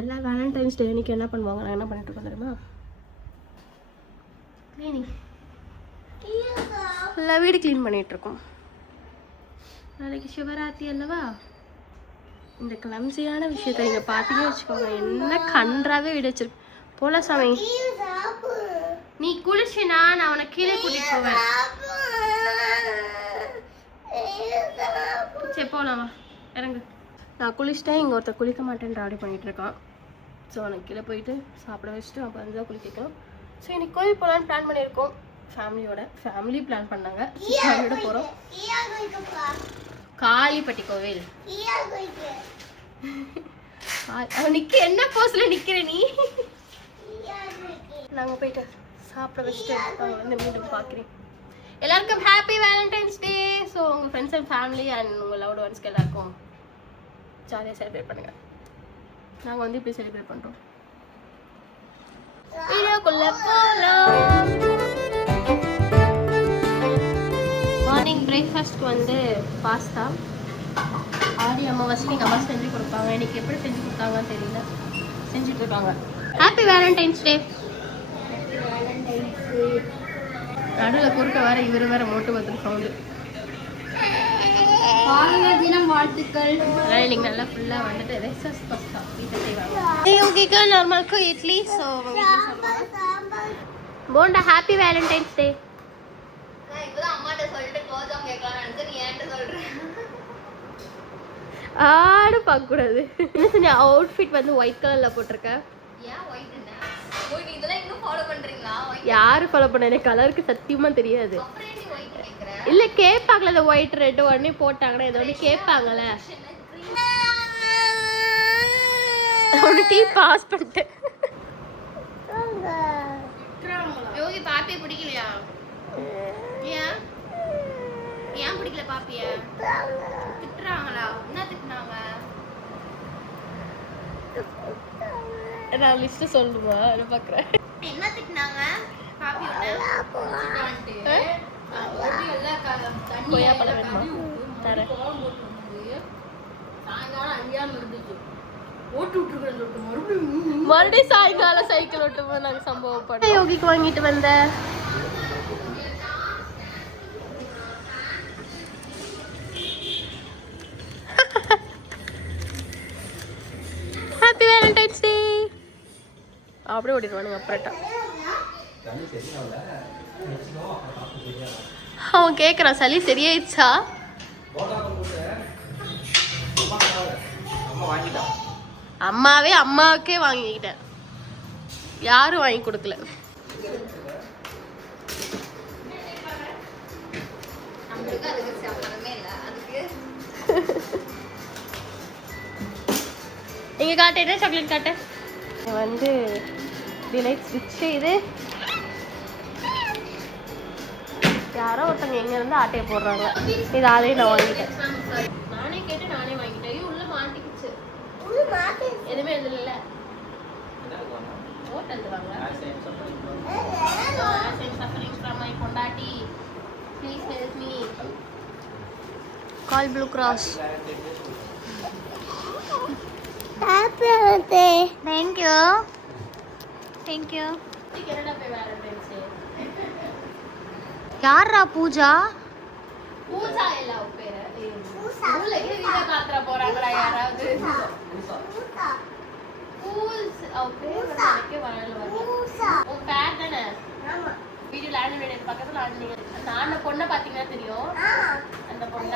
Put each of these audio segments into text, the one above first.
எல்லாம் வேலண்டைன்ஸ் டே அன்றைக்கி என்ன பண்ணுவாங்க, நான் என்ன பண்ணிட்டு இருக்கோம் தெரியுமா? க்ளீனிங், எல்லாம் வீடு க்ளீன் பண்ணிகிட்ருக்கோம். நாளைக்கு சிவராத்திரி அல்லவா? இந்த கிளம்சியான விஷயத்தை நீங்கள் பார்த்தீங்கன்னு வச்சுக்கோங்க, என்ன கன்றாவே வீடு வச்சிருக்கு போல. சாமி நீ குளிச்சுனா நான் உனக்கு கீழே கூட்டிகிட்டு போவேன். சரி போகலாமா, இறங்கு. நான் குளிச்சுட்டேன், இங்கே ஒருத்தர் குளிக்க மாட்டேன்னு ரெடி பண்ணிகிட்டு இருக்கான். ஸோ எனக்கு கீழே போயிட்டு சாப்பிட வச்சுட்டு அப்போ வந்து தான் குளிக்கணும். ஸோ இன்னைக்கு கோயில் போகலான்னு பிளான் பண்ணியிருக்கோம் ஃபேமிலியோட. ஃபேமிலி பிளான் பண்ணாங்க, ஃபேமிலியோட போகிறோம். காளிப்பட்டி கோவில். அவன் நிற்க என்ன போஸில் நிற்கிற நீ? நாங்கள் போயிட்டு சாப்பிட வச்சுட்டு அவங்க வந்து மீண்டும் பார்க்குறேன். எல்லாருக்கும் ஹாப்பி வேலண்டைன்ஸ் டே. ஸோ உங்கள் ஃப்ரெண்ட்ஸ் அண்ட் ஃபேமிலி அண்ட் உங்கள் லவ்டு ஒன்ஸ்க்கு எல்லாருக்கும் ஜாலியாக செலிப்ரேட் பண்ணுங்கள். நாங்கள் வந்து இப்படி செலிப்ரேட் பண்ணுறோம். வீடியோக்குள்ள போகலாம். மார்னிங் பிரேக்ஃபாஸ்ட்க்கு வந்து பாஸ்தா. ஆடி அமாவாசைக்கு எங்கள் அம்மா செஞ்சு கொடுப்பாங்க. இன்னைக்கு எப்படி செஞ்சு கொடுத்தாங்கன்னு தெரியல, செஞ்சுட்டு இருக்காங்க. ஹாப்பி வேலண்டைன்ஸ் டே. நடுவில் குறுக்க வேற இவர் வேற மோட்டு வந்து சவுண்டு. தினம் வாழ்த்துக்கள். அதனால் இன்னைக்கு நல்லா ஃபுல்லாக வந்துட்டு ரெசஸ் பாஸ்தா வீட்டில் செய்வாங்க. யோகிக்கு நார்மலுக்கு idli. So bonda. Happy Valentine's day. ஆடு பார்க்கக்கூடாது. என்ன செஞ்ச அவுட்ஃபிட் வந்து ஒயிட் கலரில் போட்டிருக்கேன். யாரு ஃபாலோ பண்ண? எனக்கு கலருக்கு சத்தியமாக தெரியாது. இல்லை கேட்பாங்களே, இந்த ஒயிட் ரெட் உடனே போட்டாங்கன்னா இதை ஒன்று கேட்பாங்களே. ஒன்று டீ பாஸ் பண்ணிட்டேன். யோகி பாப்பியை பிடிக்கலையா? ஏன் ஏன் பிடிக்கல பாப்பிய? திட்டுறாங்களா? என்ன திட்டுனாங்க? நான் லிஸ்ட் சொல்லுமா பார்க்குறேன். என்ன திட்டுனாங்க பாப்பி? கொய்யாப்பழம் வேணுமா? தரேன். மறுபடியும் சாயங்காலம் சைக்கிள் ஓட்டும்போது நாங்கள் சம்பவம் பண்ணோம். யோகிக்கு வாங்கிட்டு வந்த ஹாப்பி வேலண்டைன்ஸ் டே. அப்படியே ஓடிடுவானுங்க அப்புறட்டா. அவன் கேட்குறான், சளி சரியாயிடுச்சா? அம்மாவுக்கே வாங்கிக்கிட்டேன், யாரும் வாங்கி கொடுக்கல. இங்க காட்டு, என்ன சாக்லேட் காட்டு? வந்து டிலைட் ஸ்விட்ச். இது யாரோ ஒருத்தங்க எங்க இருந்து ஆட்டையை போடுறாங்க. இது அதையும் நான் வாங்கிட்டேன். நானே கேட்டு நானே வாங்கிட்டேன். உள்ள மாட்டிக்கிச்சு. எதுவுமே எதுல இல்ல. ஹோட்டல் வாங்க. பொண்டாட்டி please help me. Call blue cross. Happy birthday. Thank you. Thank you. Canada போய் வேலண்டைன்ஸ் டே. யாரா பூஜா? பூஜா இல்ல அவ பேரு. பூசா. ஊர்ல வீடியோ காட்ற போறாங்கடா யாராவது. பூசா. பூஸ் அவ பேரு எனக்கு வரல. பூசா. உன் பேர் தானே? ஆமா. வீடியோல ஆனிமேட் பக்கத்துல ஆடுனீங்க. அந்த ஆன பொண்ண பாத்தீங்கன்னா தெரியும். அந்த பொண்ண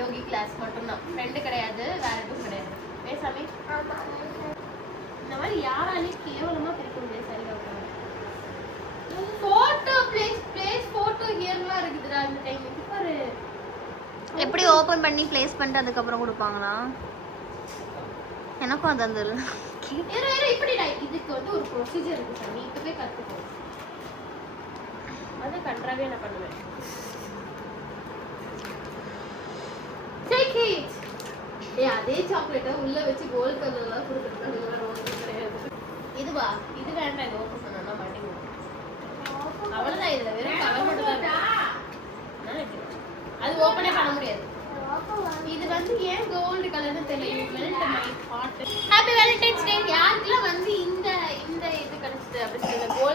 யோகி கிளாஸ் மட்டும் தான். ஃப்ரெண்ட் கிடையாது, வேற எதுவும் கிடையாது. பேசாமி. ஆமா. இந்த மாதிரி யாராலையும் கேவலமா பிரிக்க முடியாது. சரியா போட்டோ ப்ளேஸ் போட்டோ ஹியர்லாம் இருக்குதுடா இந்த டைம். இது பாரு எப்படி ஓபன் பண்ணி ப்ளேஸ் பண்ணிட்டு அதுக்கு அப்புறம் கொடுப்பாங்களா? எனக்கும் அது அந்த இப்படிடா. இதுக்கு வந்து ஒரு ப்ரொசீஜர் இருக்கு சாமி, இப்பவே கத்துக்கோ. அது கண்ட்ராவே நான் பண்ணுவேன். Take it. அதே சாக்லேட்டை உள்ள வச்சு கோல்ட் கலர்ல கொடுத்துட்டு கிடையாது. இதுவா? இது வேண்டாம். இது ஓபன் பண்ணா மாட்டேங்குது. அவ்வளவுதான். இதுல வெறும் கவர் மட்டும் தான். அது ஓபனே பண்ண முடியாது. இது வந்து ஏன் கோல்ட் கலர்னு தெரியல. ஹாப்பி வேலண்டைன்ஸ்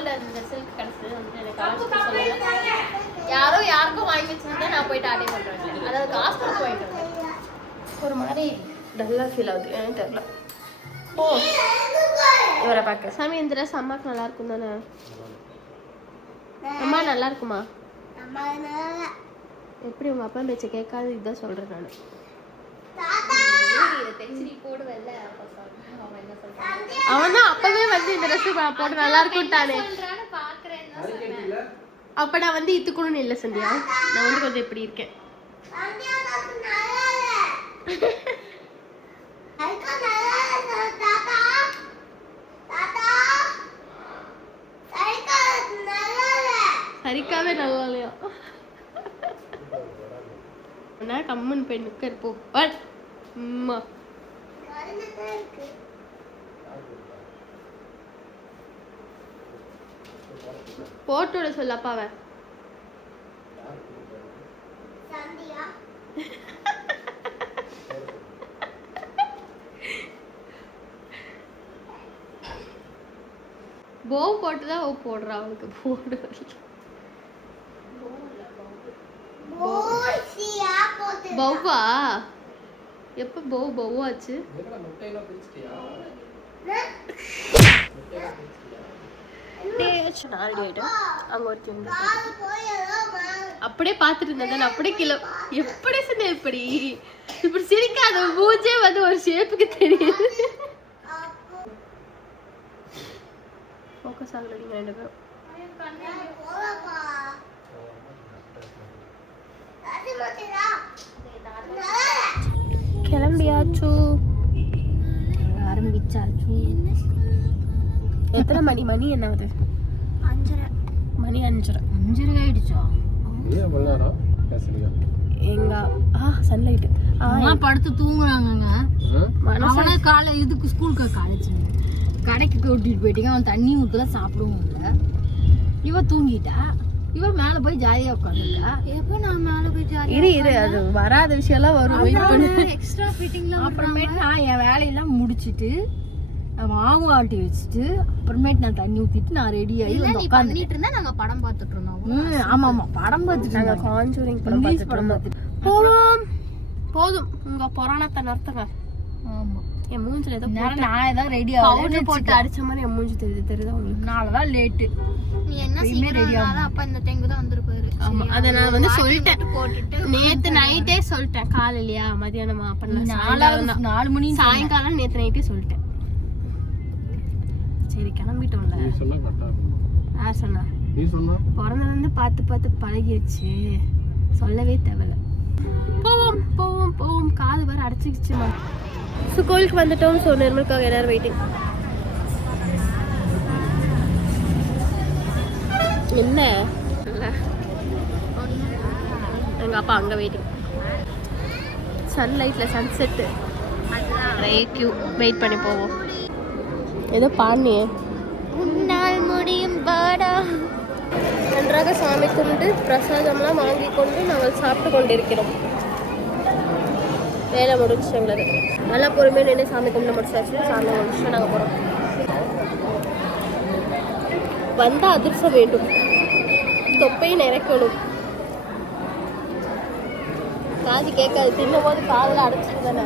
ஊர்ல இந்த சில்க் கிடைச்சது வந்து எனக்கு சொல்லுங்க. யாரோ யாருக்கும் வாங்கி வச்சிருந்தா நான் போயிட்டு ஆர்டர் பண்றேன். அதாவது காசு கொடுத்து வாங்கிட்டு வந்தேன். ஒரு மாதிரி டல்லா ஃபீல் ஆகுது, ஏன்னு தெரியல. ஓ இவரை பார்க்க சாமி இந்த ட்ரெஸ் அம்மாவுக்கு நல்லா இருக்கும் தானே? அம்மா நல்லா இருக்குமா? எப்படி உங்க அப்பா பேச்ச கேட்காது இதுதான் சொல்றேன் நான். அவன் தான் அப்பவே வந்து இந்த ட்ரெஸ் போட்டு நல்லா இருக்கும்ட்டானே. அப்ப நான் வந்து இத்துக்கணும்னு இல்லை சந்தியா, நான் வந்து கொஞ்சம் இப்படி இருக்கேன். சரிக்காவே நல்லா இல்லையா? கம்மன் போய் நிக்க போ. போட்டோட சொல்ல அப்பாவ. போ போட்டுதான் அவ போடுறா, அவளுக்கு போடு. பௌவா எப்ப பௌவாச்சு? அப்படியே பாத்துட்டு இருந்தேன். அப்படியே கிலோ எப்படி சொன்ன இப்படி இப்படி சிரிக்காத, மூஞ்சே வந்து ஒரு ஷேப்புக்கு தெரியுது. ஃபோக்கஸ் ஆகல நீங்க ரெண்டு பேரும். கிளம்பியாச்சு, ஆரம்பிச்சாச்சு. எத்தனை மணி? மணி என்ன ஆகுது? 5:30 மணி. 5:30 ஆயிடுச்சா? எங்க சன்லைட் படுத்து தூங்குறாங்க. அவனே காலை இதுக்கு ஸ்கூலுக்கு காலேஜ் கடைக்கு கூட்டிட்டு போயிட்டீங்க. அவன் தண்ணி ஊத்துல சாப்பிடவும் இல்லை. இவ தூங்கிட்டா. இவ மேல போய் ஜாலியா உட்காந்துருக்கா. எப்போ நான் மேல போய் ஜாலியா இரு அது வராத விஷயம் எல்லாம் வரும். வெயிட் பண்ணு. எக்ஸ்ட்ரா ஃபிட்டிங்லாம் அப்புறமேட்டு நான் என் வேலையெல்லாம் முடிச்சிட்டு மாவு ஆட்டி வச்சுட்டு அப்புறமேட்டு நான் தண்ணி ஊத்திட்டு நான் ரெடி ஆகி வந்து உட்காந்துட்டு இருந்தேன். நாங்க படம் பார்த்துட்டு இருந்தோம். ஆமா படம் பார்த்துட்டு நாங்க கான்ஜூரிங் படம் பார்த்துட்டு போதும். உங்க புராணத்தை நிறுத்துங்க. ஆமா என் மூஞ்சில ஏதோ நான் ஏதாவது ரெடி ஆகி போட்டு அடிச்ச மாதிரி என் மூஞ்சி தெரியுது உங்களுக்கு. நாளதான் லேட்டு. நீ என்ன ரெடி ஆகும். அப்ப இந்த டைம் தான் வந்திருப்பாரு. ஆமா அத நான் வந்து சொல்லிட்டேன். போட்டுட்டு நேத்து நைட்டே சொல்லிட்டேன். காலையிலயா மதியானமா பண்ணலாம். 4 மணி சாயங்காலம் நேத்து நைட்டே சொல்லிட்டேன். சரி கிளம்பிட்டோம்ல. நீ சொன்னா கரெக்ட்டா இருக்கும். யார் சொன்னா? நீ சொன்னா. பிறந்ததுல இருந்து பார்த்து பழகிருச்சு, சொல்லவே தேவையில்ல. போவோம் காது வர அடைச்சிக்கிச்சு. கோயிலுக்கு வந்துட்டோம். ஸோ நிர்மலுக்காக எல்லாரும் வெயிட்டிங். என்ன எங்க அப்பா அங்க வெயிட்டிங். சன்லைட்ல சன்செட்டு வெயிட் பண்ணி போவோம். ஏதோ பாடினியே உன்னால் முடியும் பாடா. நன்றாக சாமி கும்பிட்டு பிரசாதம்லாம் வாங்கி கொண்டு நாங்கள் சாப்பிட்டு கொண்டிருக்கிறோம். வேலை முடிச்சு எங்களுக்கு நல்லா பொறுமையாக நின்று சாமி கும்பிட்டு முடிச்சாச்சு. சாமி முடிச்சுட்டு நாங்கள் போகிறோம். வந்தால் அதிர்ஷ்டம் வேண்டும், தொப்பையை நிறைக்கணும். காது கேட்காது, தின்னும் போது காதில் அடைச்சிட்டு தானே,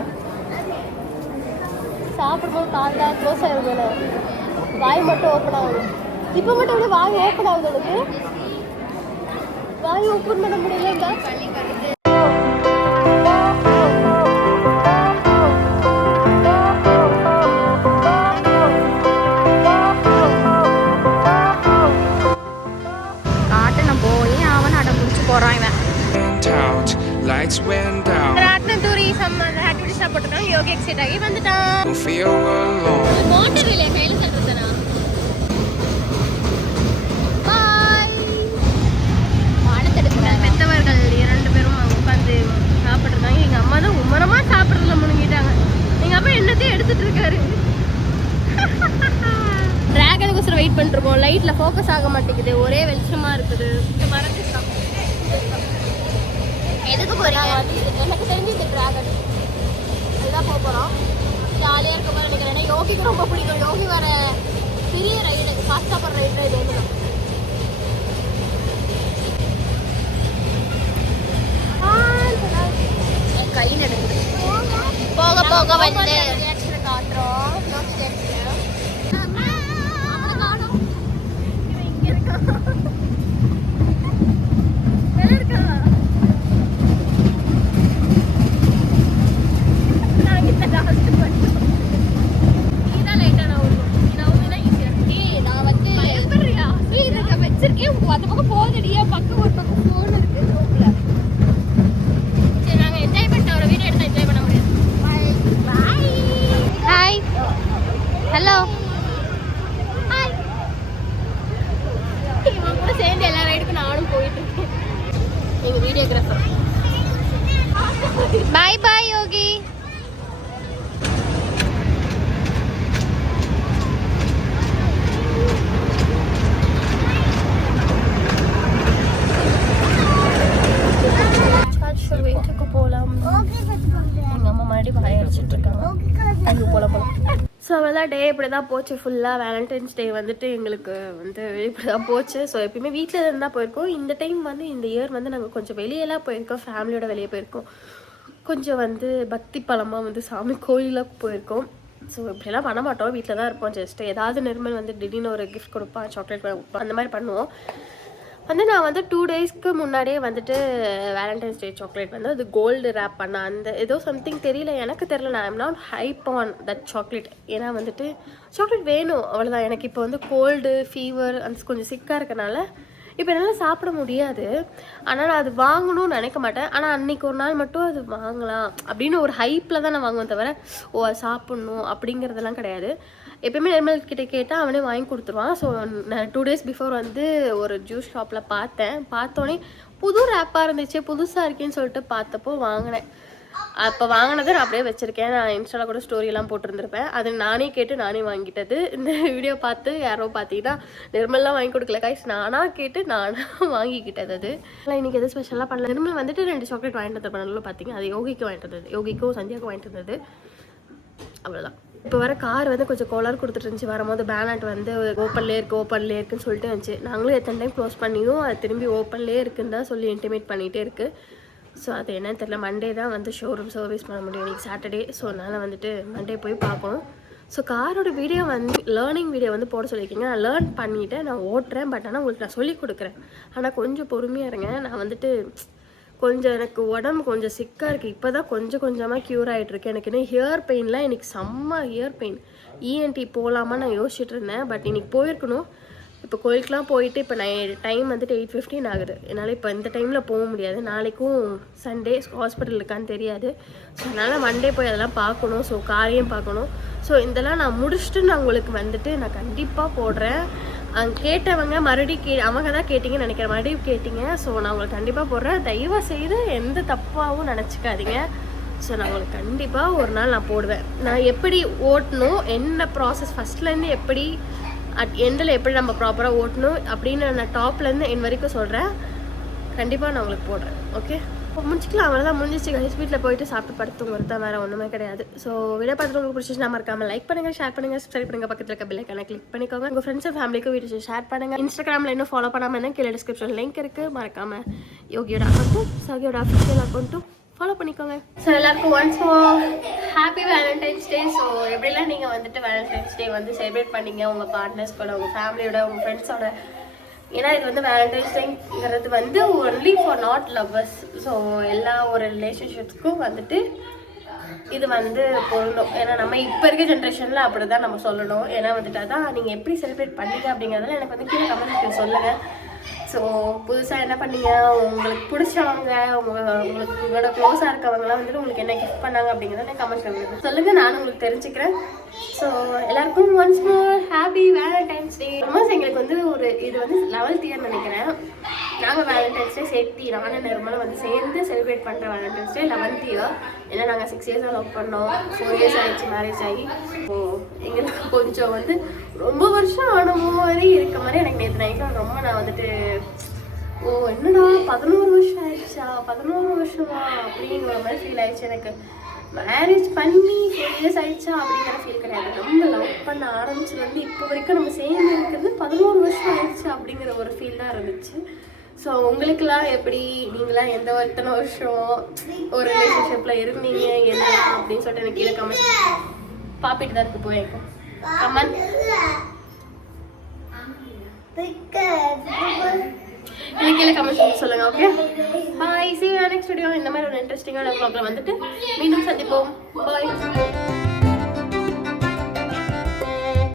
சாப்பிடும்போது காதில் க்ளோஸ் ஆகிடும் தானே, வாய் மட்டும் ஓப்பன் ஆகும். இப்போ மட்டும் எப்படி வாய் ஓப்பன் ஆகுது? எனக்கு வாய் ஓப்பன் பண்ண முடியலங்க. பெத்தவர்கள் 2 பேரும் உட்காந்து சாப்பிட்ருந்தாங்க. எங்க அம்மா தான் உமரமா சாப்பிட்றதுல முழுங்கிட்டாங்க. எங்க அப்பா என்னத்தையும் எடுத்துட்டு இருக்காரு. டிராகனுக்கு வெயிட் பண்ணிருக்கோம். லைட்ல ஃபோக்கஸ் ஆக மாட்டேங்குது, ஒரே வெளிச்சமா இருக்குது. எதுக்கு போறீங்க? எனக்கு தெரிஞ்சு இந்த டிராகன் அதுதான் போக போகிறோம். ஜாலியாக இருக்க மாதிரி நினைக்கிறேன். ஏன்னா யோகிக்கு ரொம்ப பிடிக்கும். யோகி வர பெரிய ரைடு ஃபாஸ்ட்டாக போகிற ரைடு இது ஒன்று தான். கை நடக்குது. போக போக வந்து ரியாக்ஷன் காட்டுறோம். இங்கே இருக்கா அந்த பக்கம் போகுதுடியா, பக்கம் ஒரு பக்கம் ஃபோன் இருக்கு ரோட்ல. சரி நாங்க என்ஜாய் பண்ணிட்டு ஒரு வீடியோ எடுத்து என்ஜாய் பண்ண முடியாது. பாய். ஹாய். ஹலோ. ஹாய். இவங்க கூட சேர்ந்து எல்லா ரைடுக்கும் நானும் போயிட்டு இருக்கேன். எங்க வீடியோகிராஃபர். பாய் பாய் யோகி. வீட்டுக்கு போகலாம். எங்கள் அம்மா மறுபடியும் வாய அடிச்சிட்டு இருக்காங்க. அங்கே போகலாம். ஸோ அவ்வளோதான் டே இப்படி தான் போச்சு ஃபுல்லாக. வேலண்டைன்ஸ் டே வந்துட்டு எங்களுக்கு வந்து இப்படி தான் போச்சு. ஸோ எப்பயுமே வீட்டில் இருந்தால் போயிருக்கோம். இந்த டைம் வந்து இந்த இயர் வந்து நாங்கள் கொஞ்சம் வெளியெல்லாம் போயிருக்கோம். ஃபேமிலியோட வெளியே போயிருக்கோம். கொஞ்சம் வந்து பக்தி பலமாக வந்து சாமி கோயிலாக போயிருக்கோம். ஸோ இப்படிலாம் பண்ண மாட்டோம், வீட்டில் தான் இருப்போம். ஜஸ்ட்டு ஏதாவது நிர்மல் வந்து திடீர்னு ஒரு கிஃப்ட் கொடுப்பான், சாக்லேட் கொடுப்பான், அந்த மாதிரி பண்ணுவோம். வந்து நான் வந்து 2 டேஸ்க்கு முன்னாடியே வந்துட்டு வேலண்டைன்ஸ் டே சாக்லேட் வந்து அது கோல்டு ரேப் பண்ணேன். அந்த ஏதோ சம்திங் தெரியல, எனக்கு தெரியல. நான் I'm not hype on that chocolate. ஏன்னா வந்துட்டு சாக்லேட் வேணும் அவ்வளோதான். எனக்கு இப்போ வந்து கோல்டு ஃபீவர் அந்த கொஞ்சம் சிக்காக இருக்கனால இப்போ என்னால் சாப்பிட முடியாது. ஆனால் நான் அது வாங்கணும்னு நினைக்க மாட்டேன். ஆனால் அன்றைக்கி ஒரு நாள் மட்டும் அது வாங்கலாம் அப்படின்னு ஒரு ஹைப்பில் தான் நான் வாங்குவேன் தவிர அது சாப்பிட்ணும் அப்படிங்கிறதெல்லாம் கிடையாது. எப்பயுமே நிர்மல் கிட்டே கேட்டால் அவனே வாங்கி கொடுத்துருவான். ஸோ நான் 2 டேஸ் பிஃபோர் வந்து ஒரு ஜூஸ் ஷாப்பில் பார்த்தோன்னே புது ரேப்பாக இருந்துச்சு, புதுசாக இருக்கேன்னு சொல்லிட்டு பார்த்தப்போ வாங்கினேன். அப்போ வாங்கினதை நான் அப்படியே வச்சுருக்கேன். நான் இன்ஸ்டாவில் கூட ஸ்டோரியெல்லாம் போட்டிருந்துருப்பேன். அது நானே கேட்டு நானே வாங்கிட்டது. இந்த வீடியோ பார்த்து யாரோ பார்த்தீங்கன்னா நிர்மல்லாம் வாங்கி கொடுக்கல கைஸ், நானாக கேட்டு நானாக வாங்கிக்கிட்டது. அது இன்றைக்கி எதுவும் ஸ்பெஷலாக பண்ணல. நிர்மல் வந்துட்டு 2 சாக்லேட் வாங்கிட்டு வந்து பண்ணல பார்த்தீங்க. அது யோகிக்கு வாங்கிட்டு வந்தது, யோகிக்கும் சந்தியாவுக்கும் வாங்கிட்டு வந்தது. அவ்வளோதான். இப்போ வர கார் வந்து கொஞ்சம் கோளாறு கொடுத்துட்டு இருந்துச்சு. வரும்போது பேனட் வந்து ஓப்பன்லேயே இருக்குன்னு சொல்லிட்டு இருந்துச்சு. நாங்களும் எத்தனை டைம் க்ளோஸ் பண்ணியும் அது திரும்பி ஓப்பன்லேயே இருக்குன்னு தான் சொல்லி இன்டிமேட் பண்ணிகிட்டே இருக்குது. ஸோ அது என்னன்னு தெரியல. மண்டே தான் வந்து ஷோரூம் சர்வீஸ் பண்ண முடியும். இன்றைக்கி சாட்டர்டே. ஸோ அதனால் வந்துட்டு மண்டே போய் பார்க்கணும். ஸோ காரோட வீடியோ வந்து லேர்னிங் வீடியோ வந்து போட சொல்லியிருக்கீங்க. நான் லேர்ன் பண்ணிவிட்டேன், நான் ஓட்டுறேன். பட் ஆனால் உங்களுக்கு நான் சொல்லிக் கொடுக்குறேன். ஆனால் கொஞ்சம் பொறுமையாக இருங்க. நான் வந்துட்டு கொஞ்சம் எனக்கு உடம்பு கொஞ்சம் சிக்காக இருக்குது. இப்போ தான் கொஞ்சம் கொஞ்சமாக க்யூர் ஆகிட்டுருக்கு. எனக்கு இன்னும் ஹியர் பெயின்லாம் எனக்கு செம்ம ஹியர் பெயின். இஎன்டி போகலாமா நான் யோசிச்சுட்டு இருந்தேன். பட் இன்றைக்கி போயிருக்கணும். இப்போ கோயிலுக்குலாம் போயிட்டு இப்போ நான் டைம் வந்துட்டு 8:15 ஆகுது. என்னால் இப்போ இந்த டைமில் போக முடியாது. நாளைக்கும் சண்டே ஹாஸ்பிட்டல் இருக்கான்னு தெரியாது. ஸோ அதனால் மண்டே போய் அதெல்லாம் பார்க்கணும். ஸோ காரையும் பார்க்கணும். ஸோ இதெல்லாம் நான் முடிச்சுட்டு நான் உங்களுக்கு வந்துட்டு நான் கண்டிப்பாக போடுறேன். அங்கே கேட்டவங்க மறுபடியும் அவங்க தான் கேட்டிங்கன்னு நினைக்கிறேன், மறுபடியும் கேட்டிங்க. ஸோ நான் உங்களுக்கு கண்டிப்பாக போடுறேன். தயவு செய்து எந்த தப்பாகவும் நினச்சிக்காதீங்க. ஸோ நான் உங்களுக்கு கண்டிப்பாக ஒரு நாள் நான் போடுவேன். நான் எப்படி ஓட்டணும், என்ன ப்ராசஸ் ஃபஸ்ட்லேருந்து எப்படி எண்டில் எப்படி நம்ம ப்ராப்பராக ஓட்டணும் அப்படின்னு நான் டாப்லேருந்து என் வரைக்கும் சொல்கிறேன். கண்டிப்பாக நான் உங்களுக்கு போடுறேன். ஓகே, முடிச்சுக்கலாம். அவ்வளோதான், முடிஞ்சிச்சு கைஸ். வீட்டில் போயிட்டு சாப்பிட்டு படுத்துங்கிறது தான், வேறு ஒன்றுமே கிடையாது. ஸோ வீடியோ பார்த்துட்டு உங்களுக்கு பிடிச்சிச்சுன்னா மறக்காமல் லைக் பண்ணுங்கள், ஷேர் பண்ணுங்கள், சப்ஸ்கிரைப் பண்ணுங்கள், பக்கத்தில் இருக்க பெல் ஐகானை கிளிக் பண்ணிக்கோங்க. உங்கள் ஃப்ரெண்ட்ஸ் அண்ட் ஃபேமிலிக்கும் வீடியோ ஷேர் பண்ணுங்கள். இன்ஸ்டாகிராமில் இன்னும் ஃபாலோ பண்ணாமல் இருந்தால் கீழே டிஸ்கிரிப்ஷன் லிங்க் இருக்குது. மறக்காமல் யோகியோட அக்கௌண்ட்டும் சகியோட அஃபிஷியல் அக்கௌண்ட்டும் ஃபாலோ பண்ணிக்கோங்க. ஸோ எல்லாருக்கும் ஒன்ஸ் மோர் ஹாப்பி வேலண்டைன்ஸ் டே. ஸோ எப்படிலாம் நீங்கள் வந்துட்டு வேலண்டைன்ஸ் டே வந்து செலிப்ரேட் பண்ணீங்க உங்கள் பார்ட்னர்ஸ் கூட, உங்கள் ஃபேமிலியோட, உங்கள் ஃப்ரெண்ட்ஸோட. ஏன்னா இது வந்து வேலண்டைன்ஸ் டேங்கிறது வந்து only for not lovers. So எல்லா ஒரு ரிலேஷன்ஷிப்ஸ்க்கும் வந்துட்டு இது வந்து பொருளும். ஏன்னா நம்ம இப்போ இருக்க ஜென்ரேஷனில் அப்படி தான் நம்ம சொல்லணும். ஏன்னா வந்துட்டு அதான் நீங்கள் எப்படி செலிப்ரேட் பண்ணீங்க அப்படிங்கிறதுல எனக்கு வந்து கீழே கமெண்ட் சொல்லுங்கள். ஸோ புதுசாக என்ன பண்ணீங்க, உங்களுக்கு பிடிச்சவங்க, உங்களுக்கு உங்களோட க்ளோஸாக இருக்கவங்களாம் வந்துட்டு உங்களுக்கு என்ன கிஃப்ட் பண்ணாங்க அப்படிங்கிறத கமெண்ட் சொல்லுங்கள், நானும் உங்களுக்கு தெரிஞ்சுக்கிறேன். ஸோ எல்லாருக்கும் ஒன்ஸ் மோர் ஹாப்பி வேலண்டைன்ஸ் டே. ஆல்மோஸ்ட் எங்களுக்கு வந்து ஒரு இது வந்து 11th இயர் நினைக்கிறேன். நாங்கள் வேலண்டைன்ஸ் டே சேர்த்து நானும் நிர்மலும் வந்து சேர்ந்து செலிப்ரேட் பண்ணுற வேலண்டைன்ஸ் டே 11th இயர். ஏன்னா நாங்கள் 6 இயர்ஸாக லவ் பண்ணோம், 4 இயர்ஸ் ஆகிடுச்சு மேரேஜ் ஆகி. ஸோ எங்களுக்கு கொஞ்சம் வந்து ரொம்ப வருஷம் ஆன மாதிரி இருக்க மாதிரி எனக்கு நேற்று நைட்டில் ரொம்ப நான் வந்துட்டு என்னடா 11 வருஷம் ஆயிடுச்சா, 11 வருஷமா அப்படிங்கிற மாதிரி ஃபீல் ஆயிடுச்சு எனக்கு. மேரேஜ் பண்ணி 4 இயர்ஸ் ஆயிடுச்சா அப்படிங்கிற ஃபீல் கிடையாது. நம்ம லவ் பண்ண ஆரம்பிச்சுலேருந்து இப்போ வரைக்கும் நம்ம சேர்ந்து இருக்கிறது 11 வருஷம் ஆயிடுச்சு அப்படிங்கிற ஒரு ஃபீல் தான் இருந்துச்சு. ஸோ உங்களுக்கெல்லாம் எப்படி, நீங்களாம் எத்தனை வருஷம் ஒரு ரிலேஷன்ஷிப்பில் இருந்தீங்க என்ன அப்படின்னு சொல்லிட்டு எனக்கு கீழே கமெண்ட் பாப்பிட்டு தான் இருக்கு போயிருக்க கமெண்ட் எனக்கு கீழே கமெண்ட் சொல்லுங்க. Okay bye, see you next video. இந்த மாதிரி ஒரு இன்ட்ரெஸ்டிங்கான vlogல வந்துட்டு மீண்டும் சந்திப்போம். பாய்.